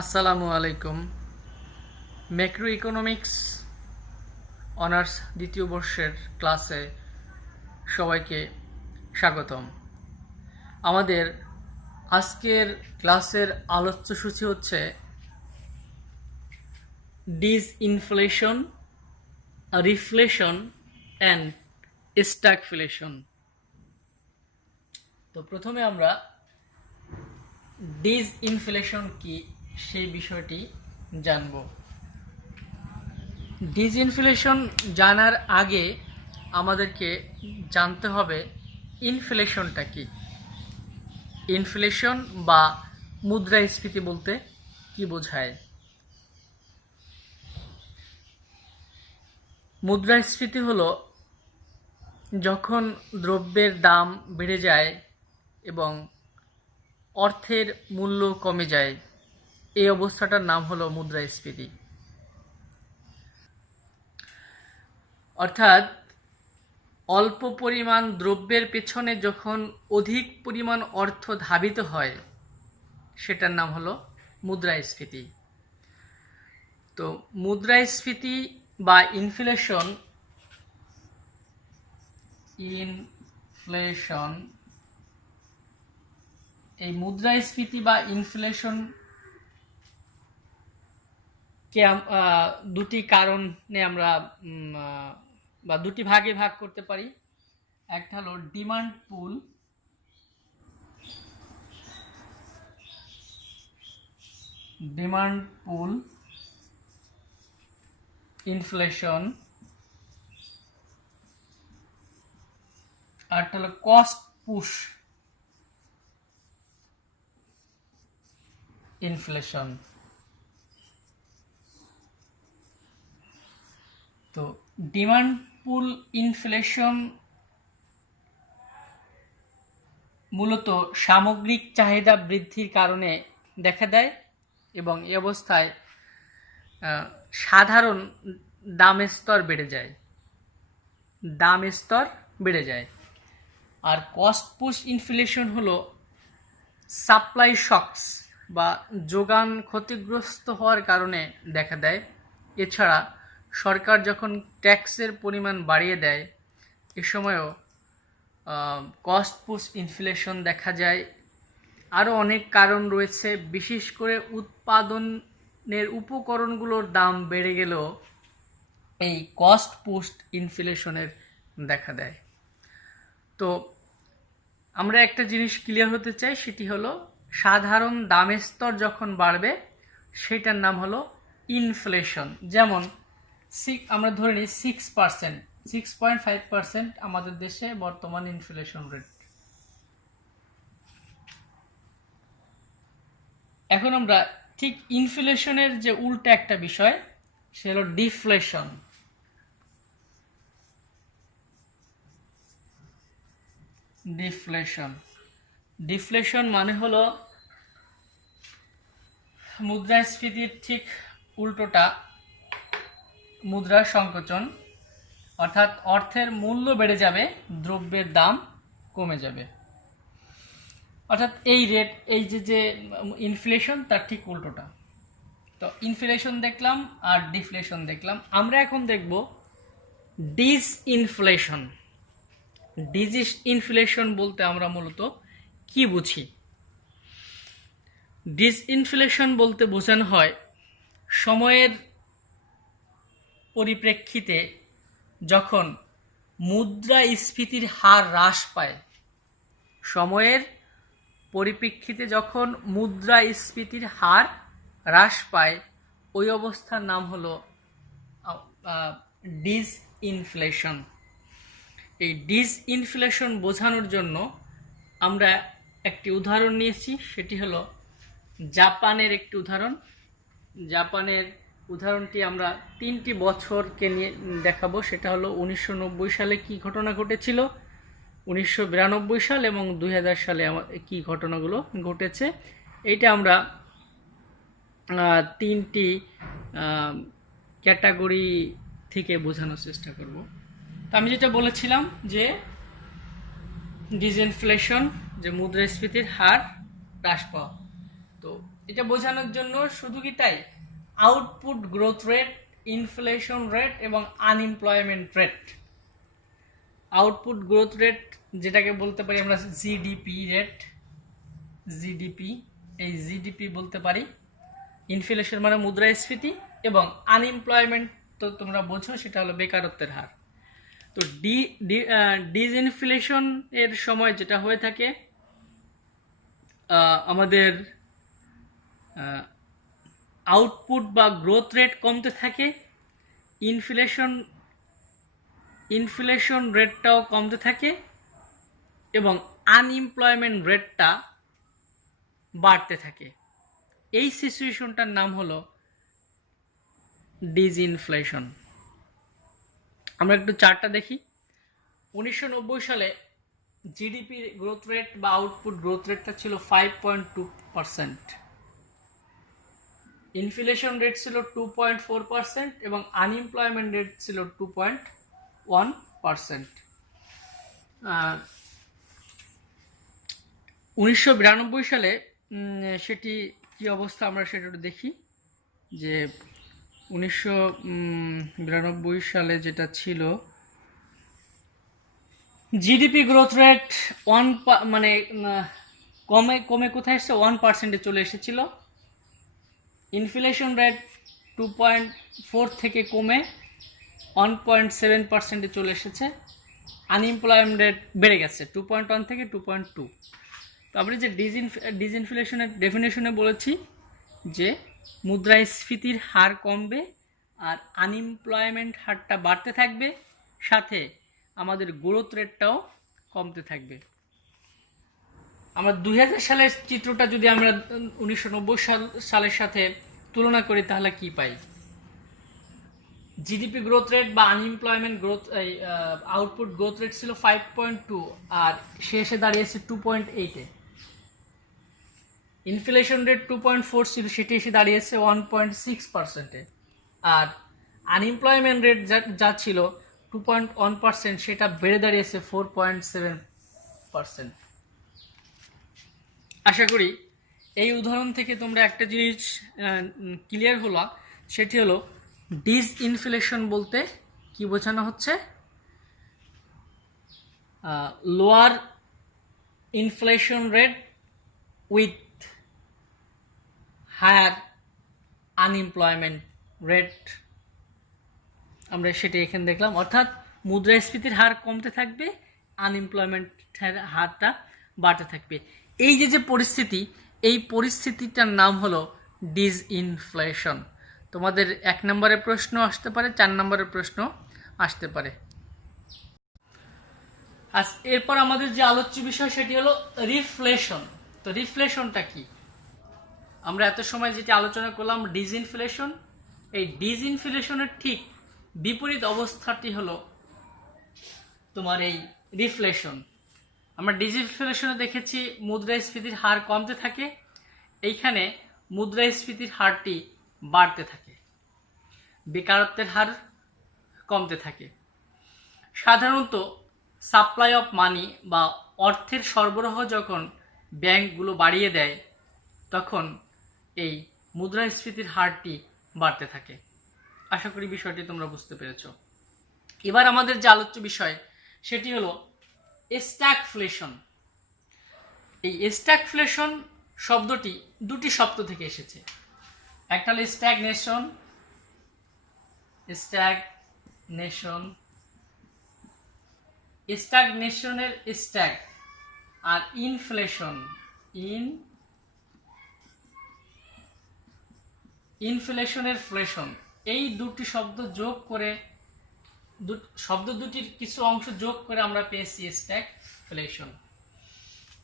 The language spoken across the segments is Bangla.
আসসালামু আলাইকুম। ম্যাক্রো ইকোনমিক্স অনার্স দ্বিতীয় বর্ষের ক্লাসে সবাইকে স্বাগতম। আমাদের আজকের ক্লাসের আলোচ্যসূচি হচ্ছে ডিসইনফ্লেশন, রিফ্লেশন অ্যান্ড স্ট্যাগফ্লেশন। তো প্রথমে আমরা ডিসইনফ্লেশন কি সেই বিষয়টি জানব। ডিসইনফ্লেশন জানার আগে আমাদেরকে জানতে হবে ইনফ্লেশনটা কি। ইনফ্লেশন বা মুদ্রাস্ফীতি বলতে কি বোঝায়? মুদ্রাস্ফীতি হলো যখন দ্রব্যের দাম বেড়ে যায় এবং অর্থের মূল্য কমে যায়, এই অবস্থাটার নাম হলো মুদ্রাস্ফীতি। অর্থাৎ অল্প পরিমাণ দ্রব্যের পেছনে যখন অধিক পরিমাণ অর্থ ধাবিত হয়, সেটার নাম হলো মুদ্রাস্ফীতি। তো মুদ্রাস্ফীতি বা ইনফ্লেশন এই মুদ্রাস্ফীতি বা ইনফ্লেশন কে দুটি কারণে আমরা বা দুটি ভাগে ভাগ করতে পারি। একটা হলো ডিমান্ড পুল ইনফ্লেশন, আর একটা হলো কস্ট পুশ ইনফ্লেশন। তো ডিমান্ড পুল ইনফ্লেশন মূলত সামগ্রিক চাহিদা বৃদ্ধির কারণে দেখা দেয় এবং এই অবস্থায় সাধারণ দামের স্তর বেড়ে যায়। আর কস্ট পুশ ইনফ্লেশন হলো সাপ্লাই শকস বা যোগান ক্ষতিগ্রস্ত হওয়ার কারণে দেখা দেয়। এছাড়া সরকার যখন ট্যাক্সের পরিমাণ বাড়িয়ে দেয়, এ সময়ও কস্ট পুশ ইনফ্লেশন দেখা যায়। আরও অনেক কারণ রয়েছে, বিশেষ করে উৎপাদনের উপকরণগুলোর দাম বেড়ে গেলেও এই কস্ট পুশ ইনফ্লেশনের দেখা দেয়। তো আমরা একটা জিনিস ক্লিয়ার হতে চাই, সেটি হলো সাধারণ দামের স্তর যখন বাড়বে সেটার নাম হলো ইনফ্লেশন। যেমন আমরা ধরে নিই 6.5% আমাদের দেশে বর্তমান ইনফ্লেশন রেট। এখন আমরা ঠিক ইনফ্লেশনের যে উল্টা একটা বিষয়, সে হলো ডিফ্লেশন। ডিফ্লেশন মানে হলো মুদ্রাস্ফীতির ঠিক উল্টোটা, মুদ্রার সংকোচন। অর্থাৎ অর্থের মূল্য বেড়ে যাবে, দ্রব্যের দাম কমে যাবে। অর্থাৎ এই যে ইনফ্লেশন তার ঠিক উল্টোটা। তো ইনফ্লেশন দেখলাম আর ডিফ্লেশন দেখলাম। আমরা এখন দেখব ডিসইনফ্লেশন। ডিসইনফ্লেশন বলতে আমরা মূলত কি বুঝি? ডিসইনফ্লেশন বলতে বোঝানো হয় সময়ের পরিপ্রেক্ষিতে যখন মুদ্রাস্ফীতির হার হ্রাস পায়, সময়ের পরিপ্রেক্ষিতে যখন মুদ্রাস্ফীতির হার হ্রাস পায়, ওই অবস্থার নাম হলো ডিসইনফ্লেশন। এই ডিসইনফ্লেশন বোঝানোর জন্য আমরা একটি উদাহরণ নিয়েছি, সেটি হলো জাপানের একটি উদাহরণ। জাপানের উদাহরণটি আমরা 3টি বছরকে নিয়ে দেখাবো। সেটা হলো 1990 সালে কি ঘটনা ঘটেছিল, 1992 সাল এবং 2000 সালে কি ঘটনাগুলো ঘটেছে। এইটা আমরা 3টি ক্যাটাগরি থেকে বোঝানোর চেষ্টা করব। তো আমি যেটা বলেছিলাম যে ডিসইনফ্লেশন, যে মুদ্রাস্ফীতির হার হ্রাস পাওয়া। তো এটা বোঝানোর জন্য শুধু কি তাই, output growth rate, inflation rate এবং unemployment rate. Output growth rate যেটাকে বলতে পারি আমরা জিডিপি রেট, জিডিপি, এই জিডিপি বলতে পারি। ইনফ্লেশন মানে মুদ্রাস্ফীতি, এবং আনএমপ্লয়মেন্ট তো তোমরা বোঝো, সেটা হলো বেকারত্বের হার। তো ডিসইনফ্লেশন এর সময় যেটা হয়ে থাকে, আমাদের আউটপুট বা গ্রোথ রেট কমতে থাকে, ইনফ্লেশন রেটটাও কমতে থাকে, এবং আনএমপ্লয়মেন্ট রেটটা বাড়তে থাকে। এই সিচুয়েশনটার নাম হলো ডিসইনফ্লেশন। আমরা একটু চার্টটা দেখি। 1990 সালে জিডিপি গ্রোথ রেট বা আউটপুট গ্রোথ রেটটা ছিল 5.2%, ইনফ্লেশন রেট ছিল 2.4% এবং আনএমপ্লয়মেন্ট রেট ছিল 2.1%। 1992 সালে সেটি কি অবস্থা আমরা সেটা একটু দেখি। যে 1992 সালে যেটা ছিল, জিডিপি গ্রোথ রেট মানে কমে কমে কোথায় এসছে, 1%-এ চলে এসেছিল। ইনফ্লেশন রেট 2.4 থেকে কমে 1.7%-এ চলে এসেছে। আনএমপ্লয়মেন্ট রেট বেড়ে গেছে 2.1 থেকে 2.2। তো আমরা যে ডিসইনফ্লেশনের ডেফিনেশনে বলেছি যে মুদ্রাস্ফীতির হার কমবে আর আনএমপ্লয়মেন্ট হারটা বাড়তে থাকবে, সাথে আমাদের গ্রোথ রেটটাও কমতে থাকবে। আমরা 2000 সালের চিত্রটা যদি আমরা 1990 সালের সাথে তুলনা করি, তাহলে কি পাই? জিডিপি গ্রোথ রেট বা unemployment growth, output growth rate ছিল 5.2 আর শেষে দাঁড়িয়েছে 2.8-এ। ইনফ্লেশন রেট 2.4 ছিল, সেটি এসে দাঁড়িয়েছে 1.6%-এ। আর আনএমপ্লয়মেন্ট রেট যা ছিল 2.1%, সেটা বেড়ে দাঁড়িয়েছে 4.7%। আশা করি এই উদাহরণ থেকে তোমরা একটা জিনিস ক্লিয়ার হলো, সেটি হলো ডিসইনফ্লেশন বলতে কি বোঝানো হচ্ছে। Lower inflation rate with higher unemployment rate, আমরা সেটা এখানে দেখলাম। অর্থাৎ মুদ্রাস্ফীতির হার কমতে থাকবে, আনএমপ্লয়মেন্টের হারটা বাড়তে থাকবে। এই যে পরিস্থিতি, এই পরিস্থিতিটার নাম হলো ডিসইনফ্লেশন। তোমাদের 1 নম্বরের প্রশ্ন আসতে পারে, 4 নম্বরের প্রশ্ন আসতে পারে। আজ এরপর আমাদের যে আলোচ্য বিষয় সেটি হলো রিফ্লেশন। তো রিফ্লেশনটা কি? আমরা এত সময় যেটি আলোচনা করলাম ডিসইনফ্লেশন, এই ডিসইনফ্লেশনের ঠিক বিপরীত অবস্থাটি হলো তোমার এই রিফ্লেশন। আমরা ডিসইনফ্লেশনে দেখেছি মুদ্রাস্ফীতির হার কমতে থাকে, এইখানে মুদ্রাস্ফীতির হারটি বাড়তে থাকে, বেকারত্বের হার কমতে থাকে। সাধারণত সাপ্লাই অফ মানি বা অর্থের সরবরাহ যখন ব্যাংকগুলো বাড়িয়ে দেয়, তখন এই মুদ্রাস্ফীতির হারটি বাড়তে থাকে। আশা করি বিষয়টি তোমরা বুঝতে পেরেছ। এবার আমাদের যে আলোচ্য বিষয় সেটি হলো স্ট্যাগফ্লেশন। এই স্ট্যাগফ্লেশন শব্দটি দুটি শব্দ থেকে এসেছে। একটা হলো স্ট্যাগনেশন, স্ট্যাগনেশনের স্ট্যাগ, আর ইনফ্লেশনের ফ্লেশন। এই দুটি শব্দ যোগ করে, শব্দ দুটির কিছু অংশ যোগ করে আমরা পেয়েছি স্ট্যাগফ্লেশন।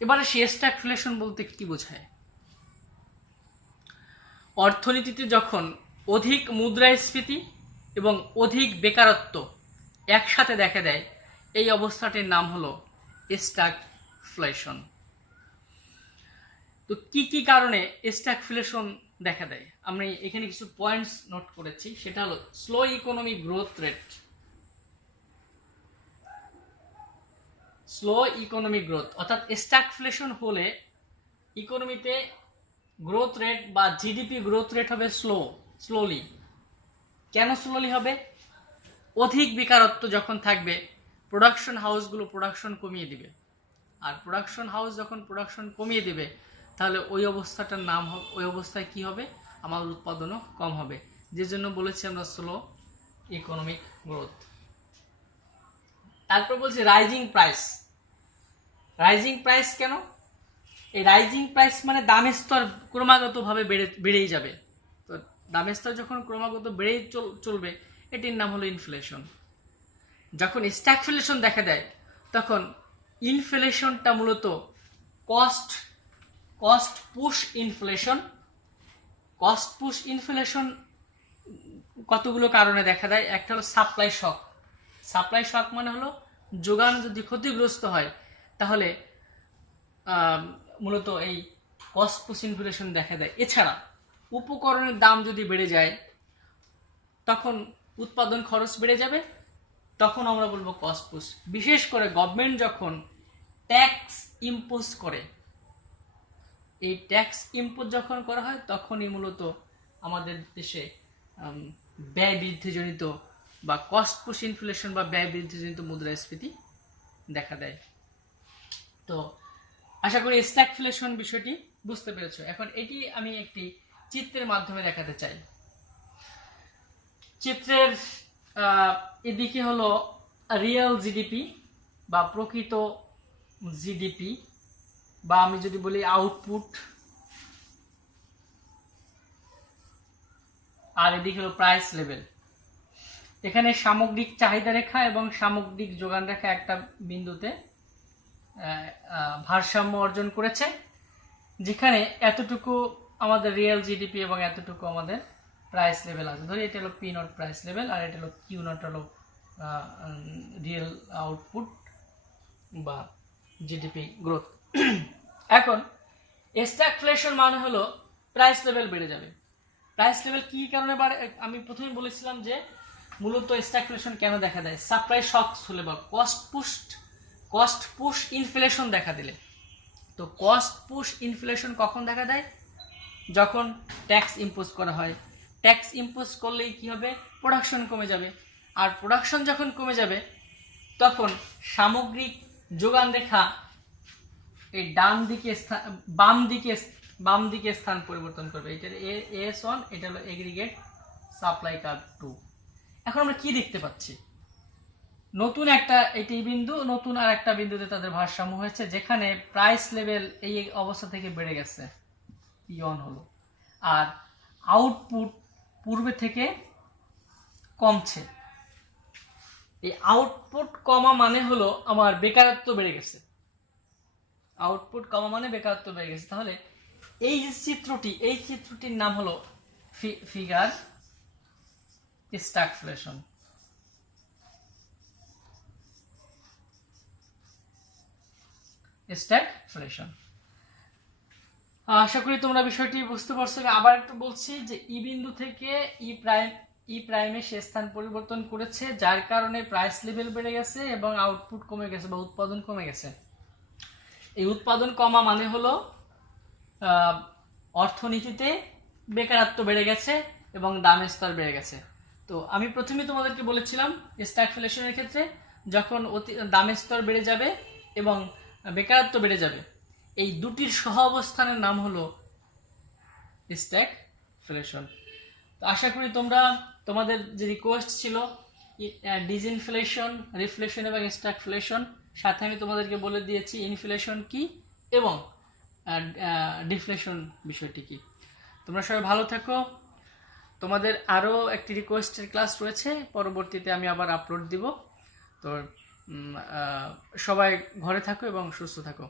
এবারে সেই স্ট্যাগফ্লেশন বলতে কি বোঝায়? অর্থনীতিতে যখন অধিক মুদ্রাস্ফীতি এবং অধিক বেকারত্ব একসাথে দেখা দেয়, এই অবস্থাটির নাম হলো স্ট্যাগফ্লেশন। তো কি কি কারণে স্ট্যাগফ্লেশন দেখা দেয়, আমরা এখানে কিছু পয়েন্টস নোট করেছি। সেটা হলো slow economic growth rate, slow economic growth, অর্থাৎ স্ট্যাগফ্লেশন হলে ইকোনমিতে গ্রোথ রেট বা জিডিপি গ্রোথ রেট হবে স্লোলি। কেন স্লোলি হবে? অধিক বেকারত্ব যখন থাকবে, প্রোডাকশন হাউসগুলো প্রোডাকশন কমিয়ে দিবে, আর প্রোডাকশন হাউস যখন প্রোডাকশন কমিয়ে দিবে তাহলে ওই অবস্থাটার নাম হবে, ওই অবস্থায় কি হবে, আমার উৎপাদনও কম হবে, যে জন্য বলেছি আমরা স্লো ইকোনমিক গ্রোথ। তারপর বলছি রাইজিং প্রাইস। রাইজিং প্রাইস কেন? এই রাইজিং প্রাইস মানে দামের স্তর ক্রমাগতভাবে বেড়েই যাবে। তো দামের স্তর যখন ক্রমাগত বেড়েই চলবে, এটির নাম হলো ইনফ্লেশন। যখন স্ট্যাগফ্লেশন দেখা দেয় তখন ইনফ্লেশনটা মূলত cost push inflation. Cost push inflation কতগুলো কারণে দেখা দেয়। একটা হলো সাপ্লাই শক। সাপ্লাই শক মানে হলো যোগান যদি ক্ষতিগ্রস্ত হয় তাহলে মূলত এই কস্ট পুশ ইনফ্লেশন দেখা দেয়। এছাড়া উপকরণের দাম যদি বেড়ে যায় তখন উৎপাদন খরচ বেড়ে যাবে, তখন আমরা বলবো কস্ট পুশ। বিশেষ করে গভর্নমেন্ট যখন ট্যাক্স ইম্পোজ করে, এই ট্যাক্স ইম্পোজ যখন করা হয় তখনই মূলত আমাদের দেশে ব্যয় বৃদ্ধিজনিত বা কস্ট পুশ ইনফ্লেশন বা ব্যয় বৃদ্ধিজনিত মুদ্রাস্ফীতি দেখা দেয়। তো আশা করি স্ট্যাগফ্লেশন বিষয়টি বুঝতে পেরেছো। এখন এটি আমি একটি চিত্রের মাধ্যমে দেখাতে চাই। চিত্রের এদিকে হলো রিয়েল জিডিপি বা প্রকৃত জিডিপি, বা আমি যদি বলি আউটপুট, আর এদিকে হলো প্রাইস লেভেল। এখানে সামগ্রিক চাহিদা রেখা এবং সামগ্রিক যোগান রেখা একটা বিন্দুতে ভারসাম্য অর্জন করেছে, যেখানে এতটুকু আমাদের রিয়েল জিডিপি এবং এতটুকু আমাদের প্রাইস লেভেল আছে। ধরি এটা হলো পি নট প্রাইস লেভেল আর এটা হলো কিউ নট হলো রিয়েল আউটপুট বা জিডিপি গ্রোথ। এখন স্ট্যাগফ্লেশন মানে হলো প্রাইস লেভেল বেড়ে যাবে। প্রাইস লেভেল কি কারণে বাড়ে? আমি প্রথমে বলেছিলাম যে মূলত স্ট্যাগফ্লেশন কেন দেখা দেয়, সাপ্লাই শকস হলে বা কস্ট পুশ ইনফ্লেশন দেখা দিলে। তো কস্ট পুশ ইনফ্লেশন কখন দেখা দেয়? যখন ট্যাক্স ইম্পোজ করা হয়। ট্যাক্স ইম্পোজ করলেই কি হবে, প্রোডাকশন কমে যাবে, আর প্রোডাকশন যখন কমে যাবে তখন সামগ্রিক যোগান রেখা এই বাম দিকে স্থান পরিবর্তন করবে। এটা AS1, এটা হলো এগ্রিগেট সাপ্লাই কার্ভ 2। এখন আমরা কি দেখতে পাচ্ছি, নতুন একটা এটি বিন্দু, নতুন আর একটা বিন্দুতে তাদের ভারসাম্য হয়েছে, যেখানে প্রাইস লেভেল এই অবস্থা থেকে বেড়ে গেছে, P1 হলো, আর আউটপুট পূর্বে থেকে কমছে। এই আউটপুট কমা মানে হলো আমার বেকারত্ব বেড়ে গেছে। আউটপুট কমা মানে বেকারত্ব বেড়ে গেছে। তাহলে এই যে চিত্রটির নাম হলো ফিগার স্ট্যাগফ্লেশন। স্ট্যাগফ্লেশন। আশা করি তোমরা বিষয়টি বুঝতে পারছো। আবার একটু বলছি যে ই বিন্দু থেকে ই প্রাইমে সে স্থান পরিবর্তন করেছে, যার কারণে প্রাইস লেভেল বেড়ে গেছে এবং আউটপুট কমে গেছে বা উৎপাদন কমে গেছে। এই উৎপাদন কমা মানে হলো অর্থনীতিতে বেকারত্ব বেড়ে গেছে এবং দামের স্তর বেড়ে গেছে। তো আমি প্রথমে তোমাদেরকে বলেছিলাম স্ট্যাগফ্লেশনের ক্ষেত্রে যখন দামের স্তর বেড়ে যাবে এবং বেকারত্ব বেড়ে যাবে, এই দুটির সহ অবস্থানের নাম হলো স্ট্যাগফ্লেশন। তো আশা করি তোমাদের যে রিকোয়েস্ট ছিল ডিসইনফ্লেশন, রিফ্লেশন এবং স্ট্যাগফ্লেশন, সাথে আমি তোমাদেরকে বলে দিয়েছি ইনফ্লেশন কি এবং ডিফ্লেশন বিষয়টি কি। তোমরা সবাই ভালো থাকো। তোমাদের আরও একটি রিকোয়েস্টের ক্লাস রয়েছে, পরবর্তীতে আমি আবার আপলোড দিব। তো সবাই ঘরে থাকো এবং সুস্থ থাকো।